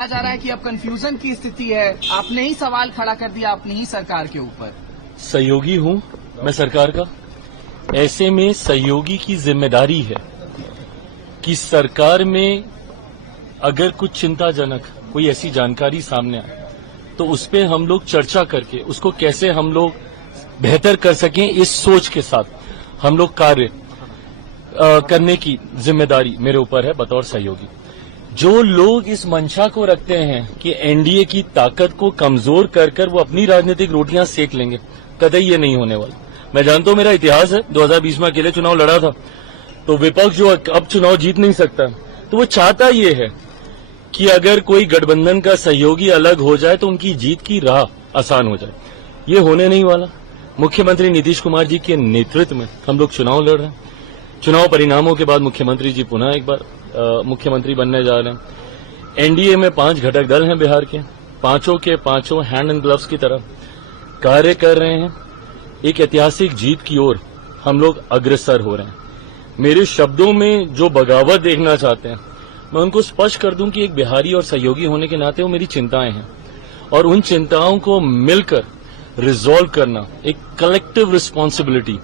कहा जा रहा है कि अब कंफ्यूजन की स्थिति है, आपने ही सवाल खड़ा कर दिया अपनी ही सरकार के ऊपर। सहयोगी हूं मैं सरकार का। ऐसे में सहयोगी की जिम्मेदारी है कि सरकार में अगर कुछ चिंताजनक कोई ऐसी जानकारी सामने आए तो उस पर हम लोग चर्चा करके उसको कैसे हम लोग बेहतर कर सकें, इस सोच के साथ हम लोग कार्य करने की जिम्मेदारी मेरे ऊपर है बतौर सहयोगी। जो लोग इस मंशा को रखते हैं कि एनडीए की ताकत को कमजोर कर वो अपनी राजनीतिक रोटियां सेक लेंगे, कतई ये नहीं होने वाला। मैं जानता हूं मेरा इतिहास है, 2020 में अकेले चुनाव लड़ा था, तो विपक्ष जो अब चुनाव जीत नहीं सकता, तो वो चाहता ये है कि अगर कोई गठबंधन का सहयोगी अलग हो जाए तो उनकी जीत की राह आसान हो जाए। ये होने नहीं वाला। मुख्यमंत्री नीतीश कुमार जी के नेतृत्व में हम लोग चुनाव लड़ रहे हैं। चुनाव परिणामों के बाद मुख्यमंत्री जी पुनः एक बार मुख्यमंत्री बनने जा रहे हैं। एनडीए में 5 घटक दल हैं बिहार के, पांचों के पांचों हैंड एंड ग्लव्स की तरह कार्य कर रहे हैं। एक ऐतिहासिक जीत की ओर हम लोग अग्रसर हो रहे हैं। मेरे शब्दों में जो बगावत देखना चाहते हैं, मैं उनको स्पष्ट कर दूं कि एक बिहारी और सहयोगी होने के नाते वो मेरी चिंताएं हैं और उन चिंताओं को मिलकर रिजॉल्व करना एक कलेक्टिव रिस्पांसिबिलिटी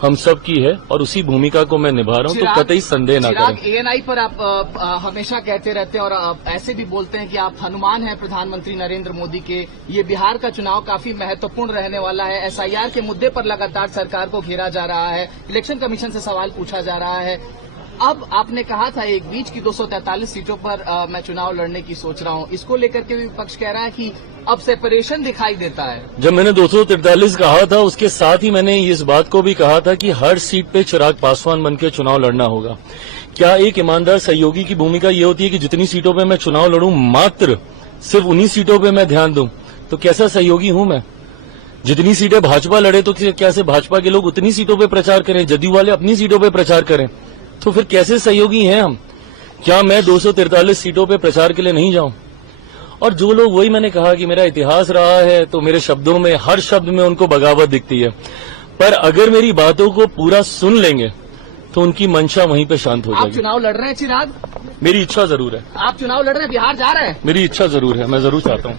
हम सब की है और उसी भूमिका को मैं निभा रहा हूं। तो कतई संदेह ना करें। एएनआई पर आप हमेशा कहते रहते हैं और आप ऐसे भी बोलते हैं कि आप हनुमान हैं प्रधानमंत्री नरेंद्र मोदी के। ये बिहार का चुनाव काफी महत्वपूर्ण रहने वाला है। एसआईआर के मुद्दे पर लगातार सरकार को घेरा जा रहा है, इलेक्शन कमीशन से सवाल पूछा जा रहा है। अब आपने कहा था एक बीच की 243 सीटों पर मैं चुनाव लड़ने की सोच रहा हूं, इसको लेकर के विपक्ष कह रहा है कि अब सेपरेशन दिखाई देता है। जब मैंने 243 कहा था, उसके साथ ही मैंने इस बात को भी कहा था कि हर सीट पे चिराग पासवान बनकर चुनाव लड़ना होगा। क्या एक ईमानदार सहयोगी की भूमिका ये होती है कि जितनी सीटों पे मैं चुनाव लड़ूं मात्र सिर्फ उन्हीं सीटों पे मैं ध्यान दूं? तो कैसा सहयोगी हूं मैं? जितनी सीटें भाजपा लड़े तो क्या से भाजपा के लोग उतनी सीटों पे प्रचार करें, जदयू वाले अपनी सीटों पे प्रचार करें, तो फिर कैसे सहयोगी हैं हम? क्या मैं 243 सीटों पे प्रचार के लिए नहीं जाऊं? और जो लोग, वही मैंने कहा कि मेरा इतिहास रहा है, तो मेरे शब्दों में हर शब्द में उनको बगावत दिखती है, पर अगर मेरी बातों को पूरा सुन लेंगे तो उनकी मंशा वहीं पे शांत हो जाएगी। आप चुनाव लड़ रहे हैं चिराग? मेरी इच्छा जरूर है। आप चुनाव लड़ रहे हैं, बिहार जा रहे हैं? मेरी इच्छा जरूर है, मैं जरूर चाहता हूं।